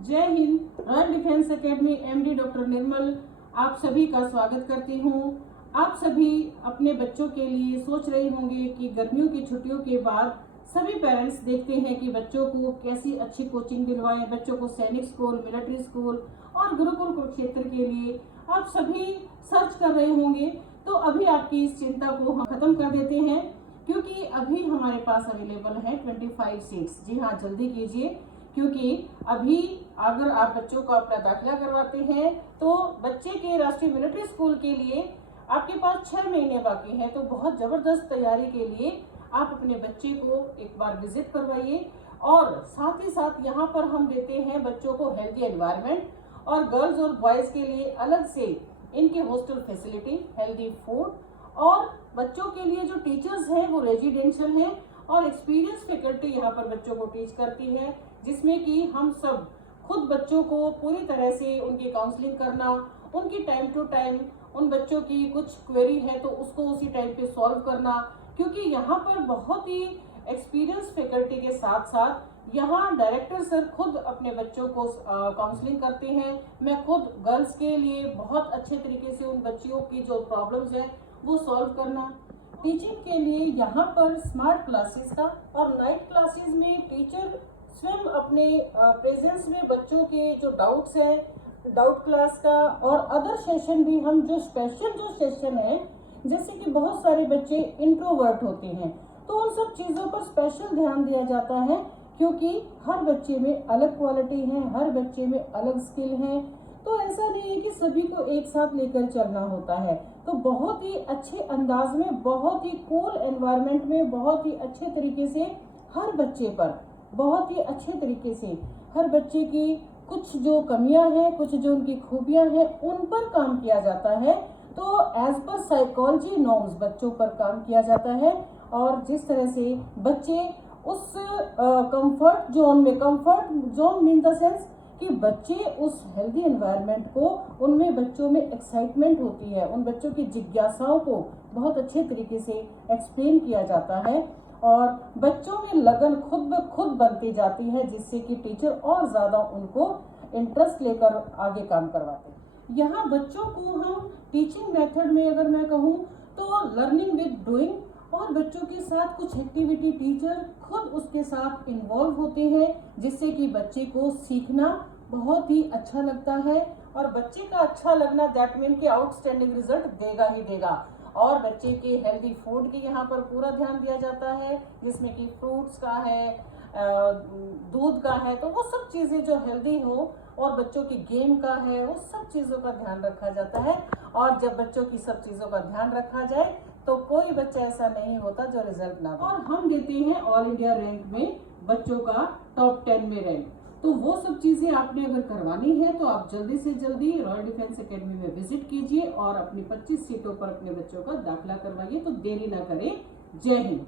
जय हिंद। Royal defence academy MD doctor Nirmal आप सभी का स्वागत करती हूँ। आप सभी अपने बच्चों के लिए सोच रहे होंगे कि गर्मियों की छुट्टियों के बाद सभी पेरेंट्स देखते हैं कि बच्चों को कैसी अच्छी कोचिंग दिलवाएं, बच्चों को सैनिक स्कूल, मिलिट्री स्कूल और गुरुकुल कुरुक्षेत्र के लिए आप सभी सर्च कर रहे होंगे। तो अभी आपकी इस चिंता को हम खत्म कर देते हैं, क्योंकि अभी हमारे पास अवेलेबल है 25 सीट्स। जी हाँ, जल्दी कीजिए, क्योंकि अभी अगर आप बच्चों को अपना दाखिला करवाते हैं तो बच्चे के राष्ट्रीय मिलिट्री स्कूल के लिए आपके पास 6 महीने बाकी हैं। तो बहुत जबरदस्त तैयारी के लिए आप अपने बच्चे को एक बार विजिट करवाइए। और साथ ही साथ यहाँ पर हम देते हैं बच्चों को हेल्दी एनवायरनमेंट, और गर्ल्स और बॉयज के लिए अलग से इनके हॉस्टल फैसिलिटी, हेल्दी फूड, और बच्चों के लिए जो टीचर्स हैं वो रेजिडेंशियल हैं और एक्सपीरियंस फैकल्टी यहाँ पर बच्चों को टीच करती है, जिसमें कि हम सब खुद बच्चों को पूरी तरह से उनकी काउंसलिंग करना, उनकी टाइम टू टाइम उन बच्चों की कुछ क्वेरी है तो उसको उसी टाइम पे सॉल्व करना, क्योंकि यहाँ पर बहुत ही एक्सपीरियंस फैकल्टी के साथ साथ यहाँ डायरेक्टर सर खुद अपने बच्चों को काउंसलिंग करते हैं। मैं खुद गर्ल्स के लिए बहुत अच्छे तरीके से उन बच्चियों की जो प्रॉब्लम्स हैं वो सॉल्व करना। टीचिंग के लिए यहाँ पर स्मार्ट क्लासेस का और नाइट क्लासेस में टीचर स्वयं अपने प्रेजेंस में बच्चों के जो डाउट्स हैं, डाउट क्लास का और अदर सेशन भी हम जो स्पेशल जो सेशन है, जैसे कि बहुत सारे बच्चे इंट्रोवर्ट होते हैं तो उन सब चीज़ों पर स्पेशल ध्यान दिया जाता है, क्योंकि हर बच्चे में अलग क्वालिटी है, हर बच्चे में अलग स्किल है। तो ऐसा नहीं है कि सभी को एक साथ लेकर चलना होता है। तो बहुत ही अच्छे अंदाज में, बहुत ही कूल एनवायरनमेंट में, बहुत ही अच्छे तरीके से हर बच्चे पर, बहुत ही अच्छे तरीके से हर बच्चे की कुछ जो कमियां हैं, कुछ जो उनकी खूबियां हैं, उन पर काम किया जाता है। तो एज पर साइकोलॉजी नॉर्म्स बच्चों पर काम किया जाता है, और जिस तरह से बच्चे उस कंफर्ट जोन में, comfort zone mean the sense कि बच्चे उस हेल्दी एनवायरनमेंट को, उनमें बच्चों में एक्साइटमेंट होती है, उन बच्चों की जिज्ञासाओं को बहुत अच्छे तरीके से एक्सप्लेन किया जाता है, और बच्चों में लगन खुद ब खुद बनती जाती है, जिससे कि टीचर और ज़्यादा उनको इंटरेस्ट लेकर आगे काम करवाते हैं। यहाँ बच्चों को हम टीचिंग मेथड में अगर मैं कहूँ तो लर्निंग विद डूइंग, और बच्चों के साथ कुछ एक्टिविटी टीचर खुद उसके साथ इन्वॉल्व होते हैं, जिससे कि बच्चे को सीखना बहुत ही अच्छा लगता है, और बच्चे का अच्छा लगना दैट मीन कि आउटस्टैंडिंग रिजल्ट देगा ही देगा। और बच्चे के हेल्दी फूड की यहाँ पर पूरा ध्यान दिया जाता है, जिसमें कि फ्रूट्स का है, दूध का है, तो वो सब चीज़ें जो हेल्दी हो, और बच्चों की गेम का है, वो सब चीज़ों का ध्यान रखा जाता है। और जब बच्चों की सब चीज़ों का ध्यान रखा जाए तो कोई बच्चा ऐसा नहीं होता जो रिजल्ट ना दे। और हम देते हैं ऑल इंडिया रैंक में बच्चों का टॉप 10 में रैंक। तो वो सब चीज़ें आपने अगर करवानी है तो आप जल्दी से जल्दी रॉयल डिफेंस एकेडमी में विजिट कीजिए और अपनी 25 सीटों पर अपने बच्चों का दाखिला करवाइए। तो देरी ना करें। जय हिंद।